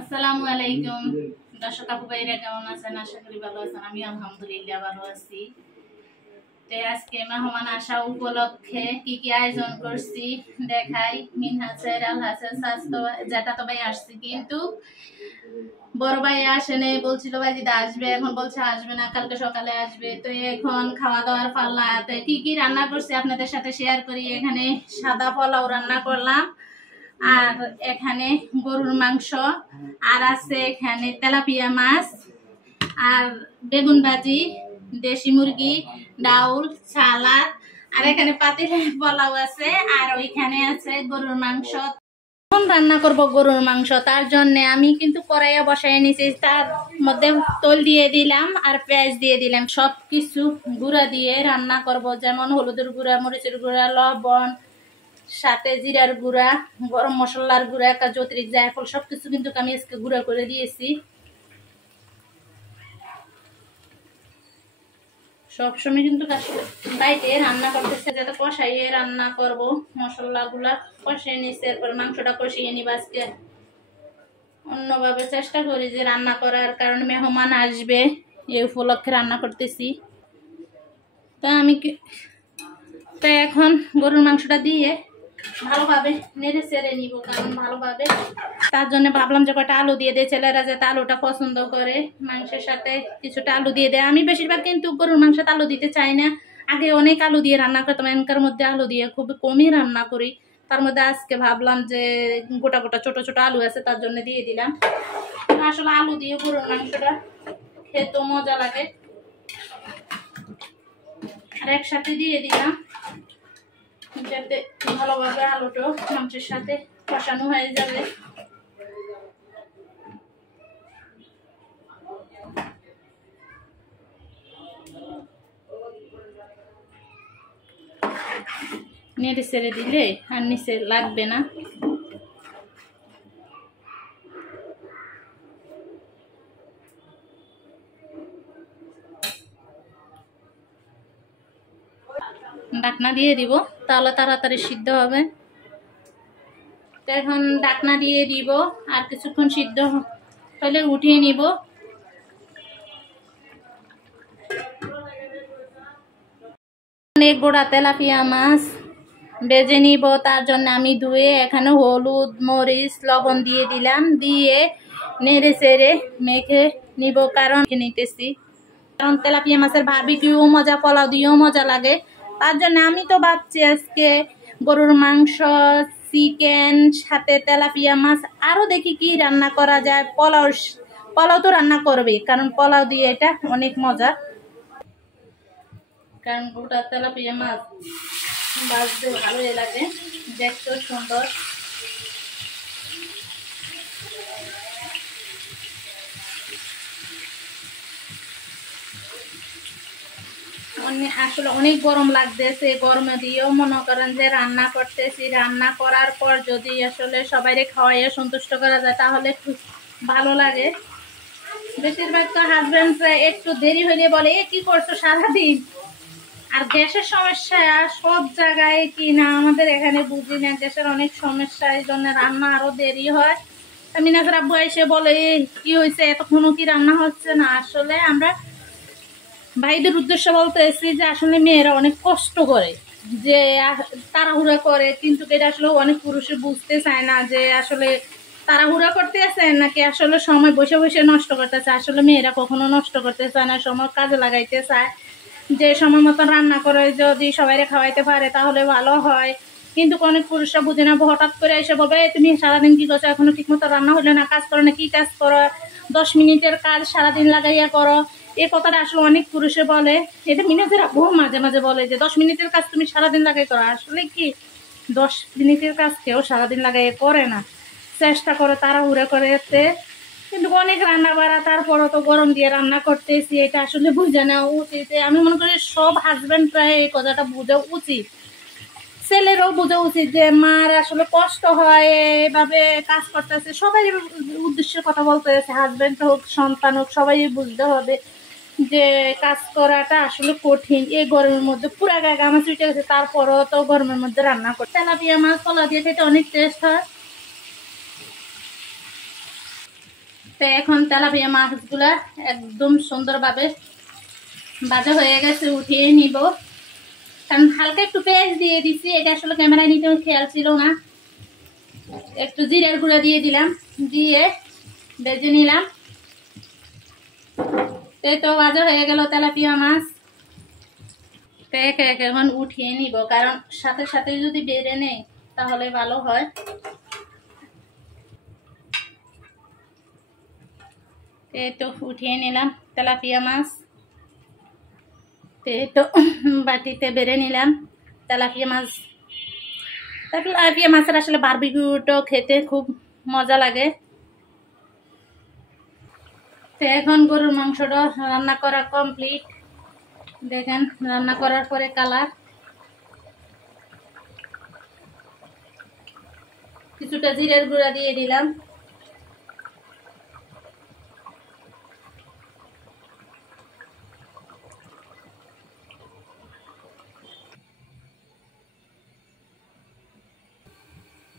আসসালামু আলাইকুম দর্শক আপু ভাইরা কেমন আছেন? আশা করি ভালো আছেন। আমি আলহামদুলিল্লাহ ভালো আছি। তো আজকে মেহমান আসা উপলক্ষে কি কি আয়োজন করছি দেখাই। মিনহাসের আলহাসের স্বাস্থ্য যেটা তো ভাই আসছি, কিন্তু বড় ভাই আসে নেই, বলছিল ভাই দিদা আসবে, এখন বলছে আসবে না, কালকে সকালে আসবে। তো এখন খাওয়া দাওয়ার পাল্লা। তো কি কি রান্না করছি আপনাদের সাথে শেয়ার করি। এখানে সাদা পোলাও রান্না করলাম, আর এখানে গরুর মাংস, আর আছে এখানে তেলাপিয়া মাছ, আর বেগুন ভাজি, দেশি মুরগি, ডাউল, সালাদ, আর এখানে পাতিলে পোলাও আছে, আর ওইখানে আছে গরুর মাংস। রান্না করব গরুর মাংস, তার জন্য আমি কিন্তু কড়াইয়া বসাই নিয়েছি। তার মধ্যে তেল দিয়ে দিলাম আর পেঁয়াজ দিয়ে দিলাম। সবকিছু গুঁড়া দিয়ে রান্না করব, যেমন হলুদের গুঁড়া, মরিচের গুঁড়া, লবণ, সাথে জিরার গুঁড়া, গরম মশলার গুঁড়া, কাজুরি, জায়ফল সবকিছু কিন্তু আমি আজকে গুঁড়া করে দিয়েছি। সবসময় কিন্তু বাইরে রান্না করতেছে, যাতে কষাইয়ে রান্না করব। মশলাগুলা কষিয়ে নিচ্ছে, এরপর মাংসটা কষিয়ে নিব। আজকে অন্যভাবে চেষ্টা করি যে রান্না করার, কারণ মেহমান আসবে এই উপলক্ষে রান্না করতেছি। তো এখন গরুর মাংসটা দিয়ে ভালোভাবে নেড়ে চেড়ে নিব, কারণ ভালোভাবে। তার জন্য ভাবলাম যে কটা আলু দিয়ে দেয়, ছেলেরা যাতে আলুটা পছন্দ করে, মাংসের সাথে কিছুটা আলু দিয়ে দেয়। আমি বেশিরভাগ কিন্তু গরুর মাংসে আলু দিতে চাই না। আগে অনেক আলু দিয়ে রান্না করতাম, এনকার মধ্যে আলু দিয়ে খুব কমই রান্না করি। তার মধ্যে আজকে ভাবলাম যে গোটা গোটা ছোট ছোট আলু আছে, তার জন্য দিয়ে দিলাম। আসলে আলু দিয়ে গরুর মাংসটা খেতে মজা লাগে। আর একসাথে দিয়ে দিলাম, যাতে ভালোভাবে আলুটা মাংসের সাথে কষানো হয়ে যাবে। নেড়ে ছেড়ে দিলে আর নিচে লাগবে না। ঢাকনা দিয়ে দিব, তাহলে তাড়াতাড়ি সিদ্ধ হবে। তো এখন ঢাকনা দিয়ে দিব, আর কিছুক্ষণ সিদ্ধ হলে উঠিয়ে নিব। অনেক গোড়া তেলাপিয়া মাছ ভেজে নিব, তার জন্য আমি ধুয়ে এখানে হলুদ, মরিচ, লবণ দিয়ে দিলাম, দিয়ে নেড়ে চেড়ে মেখে নিব, কারণ নিতেছি। কারণ তেলাপিয়া মাছের বারবিকিউ মজা, পোলাও দিয়েও মজা লাগে। তার জন্য আমি তো ভাবছি আজকে গরুর মাংস, চিকেন, সাথে তেলাপিয়া মাছ, আরো দেখি কি রান্না করা যায়। পোলাও তো রান্না করবে, কারণ পোলাও দিয়ে এটা অনেক মজা। কারণ গোটা তেলাপিয়া মাছ ভাজতে ভালোই লাগে, দেখতেও সুন্দর। আসলে অনেক গরম লাগতেছে, গরমে দিয়েও মনে করেন যে রান্না করতেছি। রান্না করার পর যদি আসলে সবাই খাওয়াইয়ে সন্তুষ্ট করা যায়, তাহলে খুব ভালো লাগে। বেশিরভাগ তো হাজবেন্ডরা একটু দেরি হলে বলে কি করছো সারাদিন। আর গ্যাসের সমস্যা সব জায়গায় কিনা, আমাদের এখানে বুঝি না, গ্যাসের অনেক সমস্যা, এই জন্য রান্না আরো দেরি হয়। মিনাজের আব্বু এসে বলে কি হয়েছে, এতক্ষণও কি রান্না হচ্ছে না। আসলে আমরা ভাইদের উদ্দেশ্য বলতে এসেছি যে আসলে মেয়েরা অনেক কষ্ট করে, যে তাড়াহুড়া করে, কিন্তু এটা আসলে অনেক পুরুষে বুঝতে চায় না যে আসলে তাড়াহুড়া করতে আছে নাকি আসলে সময় বসে বসে নষ্ট করতেছে। আসলে মেয়েরা কখনো নষ্ট করতে চায় না, সময় কাজে লাগাইতে চায়। যে সময় মতন রান্না করে যদি সবাই খাওয়াইতে পারে তাহলে ভালো হয়। কিন্তু অনেক পুরুষরা বুঝে না, হঠাৎ করে এসে বলবে তুমি সারাদিন কি করছো, এখনো ঠিক মতো রান্না হলে না, কাজ করো না, কি কাজ করো, 10 মিনিটের কাজ সারাদিন লাগাইয়া করো। এই কথাটা আসলে অনেক পুরুষে বলে। এটা মিনাজের আব্বু মাঝে মাঝে বলে যে 10 মিনিটের কাজ তুমি সারাদিন লাগাই করো। আসলে কি 10 মিনিটের কাজ কেউ সারাদিন লাগাই করে না, চেষ্টা করে তাড়াহুড়া করে এতে। কিন্তু অনেক রান্না বাড়া, তারপরও তো গরম দিয়ে রান্না করতেছি, এটা আসলে বুঝে নেওয়া উচিত। আমি মনে করি সব হাজবেন্ডরা এই কথাটা বোঝা উচিত, ছেলেরও বোঝা উচিত যে মার আসলে কষ্ট হয় এভাবে কাজ করতেছে। সবাই উদ্দেশ্যের কথা বলতে আছে, হাজবেন্ড হোক, সন্তান হোক, সবাই বুঝতে হবে যে কাজ করাটা আসলে কঠিন। এই গরমের মধ্যে পুরা গায়ে ঘামা ছুটে গেছে, তারপরও তো গরমের মধ্যে রান্না করতে। তেলাপিয়া মাছ কলা দিয়ে খেতে অনেক টেস্ট হয়। তো এখন তেলাপিয়া মাছগুলা একদম সুন্দরভাবে ভাজা হয়ে গেছে, উঠিয়ে নিব। কারণ হালকা একটু পেঁয়াজ দিয়ে দিচ্ছি, এটা আসলে ক্যামেরায় নিতেও খেয়াল ছিল না। একটু জিরার গুঁড়া দিয়ে দিলাম, দিয়ে ভেজে নিলাম। তো ভাজা হয়ে গেল তেলাপিয়া মাছ। তো একে একে এখন উঠিয়ে নিব, কারণ সাথে সাথে যদি বেড়ে নেই তাহলে ভালো হয়। তো উঠিয়ে নিলাম তেলাপিয়া মাছ। তো বাটিতে বেড়ে নিলাম তেলাপিয়া মাছ। তেলাপিয়া মাছের আসলে বারবিকিউটা খেতে খুব মজা লাগে। তো এখন গরুর মাংসটা রান্না করা কমপ্লিট। দেখেন রান্না করার পরে কালার। কিছুটা জিরের গুঁড়া দিয়ে দিলাম।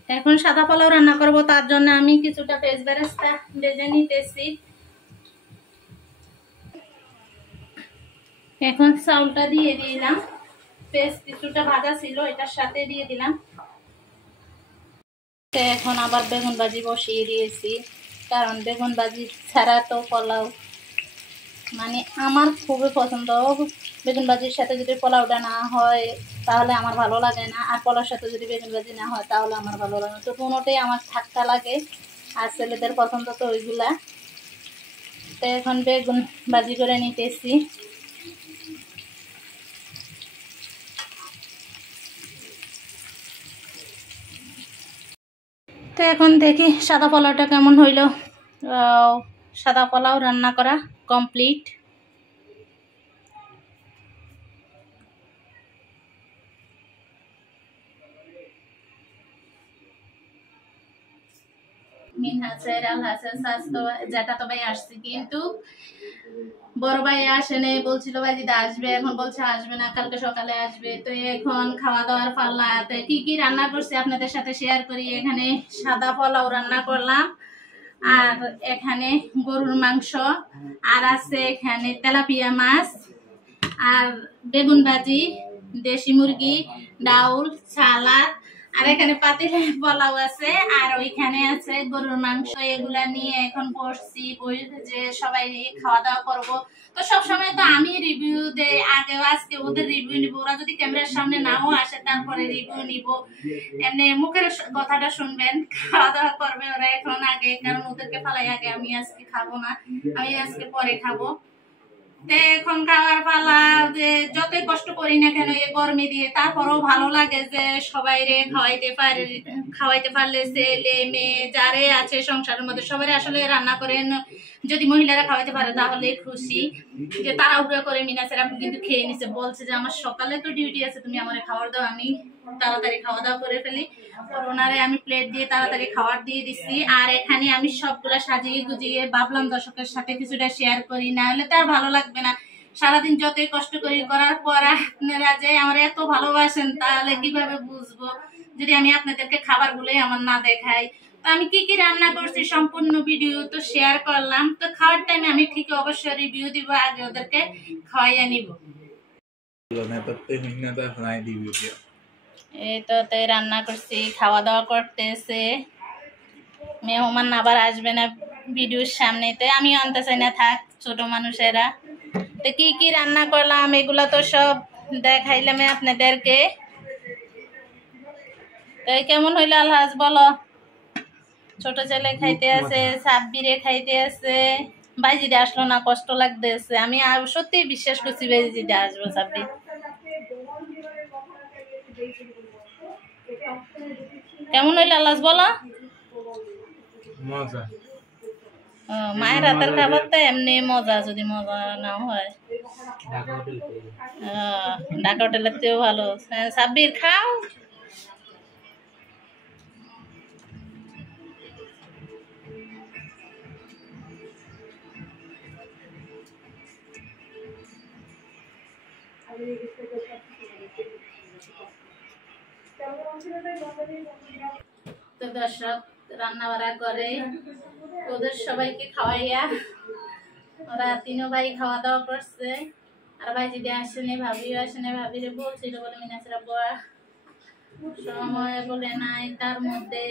এখন সাদা পোলাও রান্না করব, তার জন্য আমি কিছুটা পেঁয়াজ বেরেস্তা ভেজে নিতেছি। এখন চাউলটা দিয়ে দিলাম, পেঁয়াজ কিছুটা ভাজা ছিল এটার সাথে দিয়ে দিলাম। এখন আবার বেগুন ভাজি বসিয়ে দিয়েছি, কারণ বেগুন ভাজি ছাড়া তো পোলাও মানে আমার খুবই পছন্দ। বেগুন ভাজির সাথে যদি পোলাওটা না হয় তাহলে আমার ভালো লাগে না, আর পোলাওর সাথে যদি বেগুন ভাজি না হয় তাহলে আমার ভালো লাগে না। তো কোনোটাই আমার থাকতে লাগে, আর ছেলেদের পছন্দ তো ওইগুলা। তো এখন বেগুন ভাজি করে নিতেছি। তো এখন দেখি সাদা পোলাওটা কেমন হইল। সাদা পোলাও রান্না করা কমপ্লিট। জ্যাঠাতো ভাই আসছে, কিন্তু বড় ভাই আসে নাই, বলছিল ভাই দিদা আসবে, এখন বলছে আসবে না, কালকে সকালে আসবে। তো এখন খাওয়া দাওয়ার পাল্লা। কি কি রান্না করছি আপনাদের সাথে শেয়ার করি। এখানে সাদা পোলাও রান্না করলাম, আর এখানে গরুর মাংস, আর আছে এখানে তেলাপিয়া মাছ, আর বেগুন ভাজি, দেশি মুরগি, ডাউল, সালাদ, আর এখানে পাতিলে পোলাও আছে, আর ওইখানে আছে গরুর মাংস। এগুলা নিয়ে এখন বসছি, যে সবাই খাওয়া দাওয়া করবো। তো সবসময় তো আমি রিভিউ দেই, আগেও আজকে ওদের রিভিউ নিব। ওরা যদি ক্যামেরার সামনে নাও আসে তারপরে রিভিউ নিব। এমনি মুখের কথাটা শুনবেন, খাওয়া দাওয়া করবে ওরা এখন আগে, কারণ ওদেরকে ফালাই আগে আমি আজকে খাবো না, আমি আজকে পরে খাবো। এখন খাওয়ার পালা, যে যতই কষ্ট করি না কেন এই গরমে দিয়ে, তারপরেও ভালো লাগে যে সবাই রে খাওয়াইতে পারলে, ছেলে মেয়ে যারে আছে সংসারের মধ্যে সবাই আসলে রান্না করেন। যদি মহিলারা খাওয়াইতে পারে তাহলে খুশি। যে তাড়াহুড়ো করে মিনাসের আপনি কিন্তু খেয়ে নিছে, বলছে যে আমার সকালে তো ডিউটি আছে, তুমি আমার খাবার দাও, আমি তাড়াতাড়ি খাওয়া দাওয়া করে ফেলি। ওনারে আমি প্লেট দিয়ে তাড়াতাড়ি খাবার দিয়ে দিচ্ছি। আর এখানে আমি সবগুলা সাজিয়ে গুজিয়ে ভাবলাম দর্শকের সাথে কিছুটা শেয়ার করি, না হলে তো আর ভালো লাগবে না। সারাদিন যতই কষ্ট করি, করার পর আপনারা যে আমার এত ভালোবাসেন তাহলে কিভাবে বুঝবো যদি আমি আপনাদেরকে খাবারগুলোই আমার না দেখাই। তো আমি কি কি রান্না করছি সম্পূর্ণ ভিডিও তো শেয়ার করলাম। তো খাওয়ার টাইমে আমি ঠিক অবশ্যই রিভিউ দিব, আগে ওদেরকে খাওয়াইয়া নিব। এই তো তাই রান্না করছি, খাওয়া দাওয়া করতেছে। মেহমান আবার আসবে না ভিডিওর সামনে, তো আমি আনতে চাই না, থাক ছোট মানুষেরা। তো কি কি রান্না করলাম এগুলা তো সব দেখাইলাম আপনাদেরকে। তো কেমন হইলো আলহাজ বলো। ছোট ছেলে খাইতে আছে, সাব্বিরে খাইতে আছে। বাইজিটা আসলো না, কষ্ট লাগতেছে। আমি সত্যি বিশ্বাস করছি বাইজিটা আসবো সাব্বির। কেমন হইলো আলহাজ বলো। মায়ের হাতের খাবার তো এমনি মজা, যদি মজা না হয়। ঢাকা হোটেলের চেয়েও ভালো। সাব্বির খাও। তো দর্শক রান্না বাড়া করে, তো ওদের সবাইকে খাওয়াইয়া ওরা তিনও ভাই খাওয়া দাওয়া করছে। আর ভাই যদি আসেনি, ভাবিও আসেনি, ভাবিরে বলছিল বলে মিনাসরা বয়া সময় বলে নাই। তার মধ্যে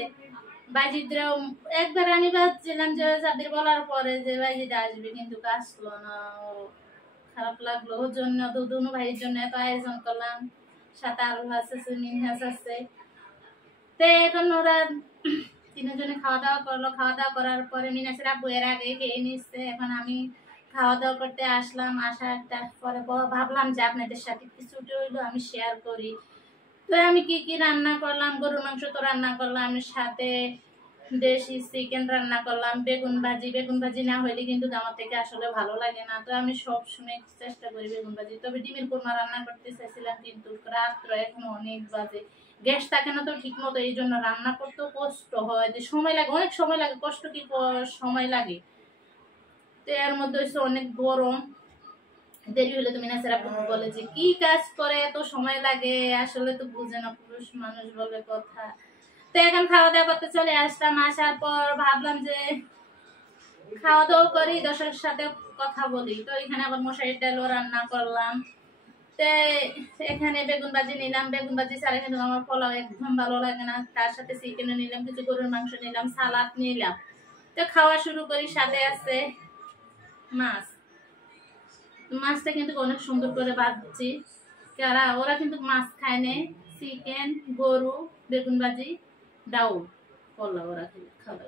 বাইজিদরাও একবার আমি ভাবছিলাম যে যাদের বলার পরে যে বাইজিদ আসবে, কিন্তু আসলো না। খারাপ লাগলো ওর জন্য। তো দুনো ভাইয়ের জন্য এত আয়োজন করলাম, সাথে আরো আছে, মিনহাস আছে। তো এখন ওরা তিনজনে খাওয়া দাওয়া করলো। খাওয়া দাওয়া করার পরে মিনাসের আব্বু এর আগে খেয়ে নিচ্ছে। এখন আমি খাওয়া দাওয়া করতে আসলাম। আসার পরে ভাবলাম যে আপনাদের সাথে কিছুটা হইলো আমি শেয়ার করি। তো আমি কি কি রান্না করলাম, গরুর মাংস তো রান্না করলাম, সাথে দেশি চিকেন রান্না করলাম, বেগুন ভাজি। বেগুন ভাজি না হইলে কিন্তু আমার থেকে আসলে ভালো লাগে না। তো আমি সব সময় চেষ্টা করি বেগুন ভাজি। তবে ডিমের কোরমা রান্না করতে চাইছিলাম, কিন্তু রাত্র এখন অনেক বাজে, গ্যাস থাকে না তো ঠিক মতো, এই জন্য রান্না করতেও কষ্ট হয়, যে সময় লাগে, অনেক সময় লাগে। কষ্ট কি সময় লাগে। তো এর মধ্যে হচ্ছে অনেক গরম, দেরি হলে তুমি না সেরা বলে যে কি কাজ করে এত সময় লাগে, আসলে তো বুঝে না, পুরুষ মানুষ বলে কথা। তো এখন খাওয়া দাওয়া করতে চলে আসলাম। আসার পর ভাবলাম যে খাওয়া দাওয়া করি, দর্শকের সাথে কথা বলি। তো এখানে আবার মশারির ডালও রান্না করলাম। তো এখানে বেগুন ভাজি নিলাম। বেগুন ভাজি ছাড়া কিন্তু আমার পোলাও একদম ভালো লাগে না। তার সাথে চিকেনও নিলাম, কিছু গরুর মাংস নিলাম, সালাদ নিলাম। তো খাওয়া শুরু করি। সাথে আছে মাছ। মাছটা কিন্তু অনেক সুন্দর করে ভাজছি, কারা ওরা কিন্তু মাছ খায় না। চিকেন, গরু, বেগুন ভাজি, ডাউল, পোলাও ওরা খাওয়া।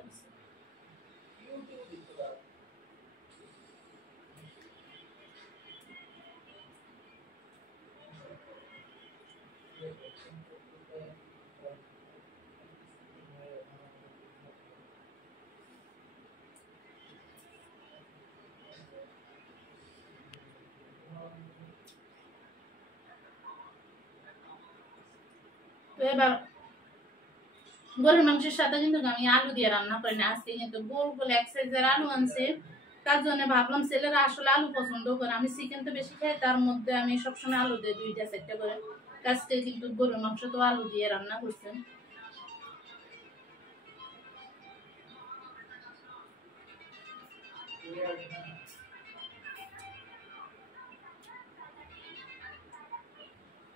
তো এবার গরুর মাংসের সাথে কিন্তু আমি আলু দিয়ে রান্না করি না। আজকে কিন্তু গোল গোল এক সাইজের আলু আনছে, তার জন্য ভাবলাম ছেলেরা আসলে আলু পছন্দ করে। আমি চিকেন তো বেশি খাই, তার মধ্যে আমি সবসময় আলু দিয়ে 2টা 4টা করে। আজকে কিন্তু গরুর মাংস তো আলু দিয়ে রান্না করছে।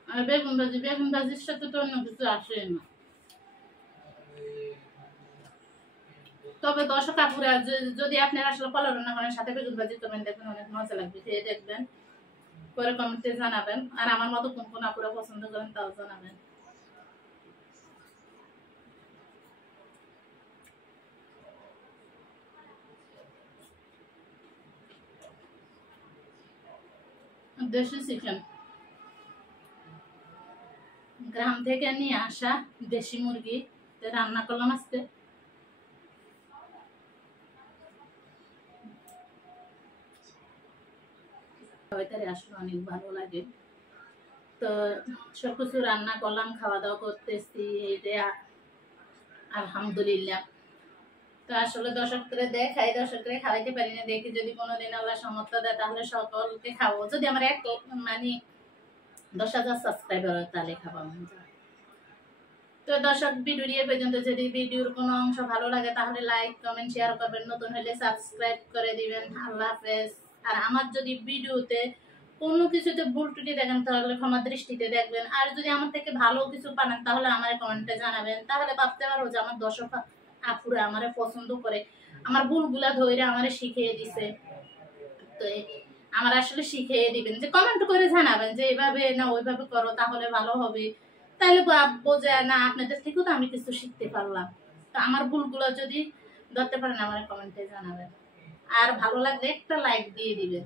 আর বেগুন ভাজি, বেগুন ভাজির সাথে তো অন্য কিছু আসে না। তবে দর্শক আপুরা, যদি আপনারা আসলে পোলাও রান্না করেন সাথে বেগুন ভাজি করবেন, দেখবেন অনেক মজা লাগবে। খেয়ে দেখবেন, পরে কমেন্টে জানাবেন। আর আমার মতো কোন কোন আপুরা পছন্দ করেন তাও জানাবেন। দেশি চিকেন, গ্রাম থেকে নিয়ে আসা দেশি মুরগি রান্না করলাম আজকে। আসলে অনেক ভালো লাগে। তো সবকিছু রান্না করলাম, খাওয়া দাওয়া করতেছি, এইটা আলহামদুলিল্লাহ। তো আসলে দর্শকদের দেখাই, দর্শকদের খাওয়াইতে পারি না। দেখি যদি কোনোদিন আল্লাহ সামর্থ্য দেয় তাহলে সকলকে খাবো। যদি আমার এক মানে 10,000 সাবস্ক্রাইবার হয় তাহলে খাবো। তো দর্শক, ভিডিও পর্যন্ত যদি ভিডিওর কোনো অংশ ভালো লাগে তাহলে লাইক, কমেন্ট, শেয়ার করবেন। নতুন হলে সাবস্ক্রাইব করে দিবেন। আল্লাহ হাফেজ। আর আমার যদি ভিডিওতে কোনো কিছুতে ভুল ত্রুটি দেখেন তাহলে ক্ষমা দৃষ্টিতে দেখবেন। আর যদি আমার থেকে ভালো কিছু পান তাহলে আমার কমেন্টে জানাবেন। তাহলে ভাবতে পারবো যে আমার দর্শক আপুরা আমারে পছন্দ করে, আমার ভুলগুলা ধরে আমারে শিখিয়ে দিছে। তো আমার আসলে শিখিয়ে দিবেন, যে কমেন্ট করে জানাবেন যে এইভাবে না ওইভাবে করো তাহলে ভালো হবে। তাহলে বোঝা না আপনাদের থেকেও তো আমি কিছু শিখতে পারলাম। তো আমার ভুলগুলো যদি ধরতে পারেন আমার কমেন্টে জানাবেন। আর ভালো লাগলে একটা লাইক দিয়ে দিবেন।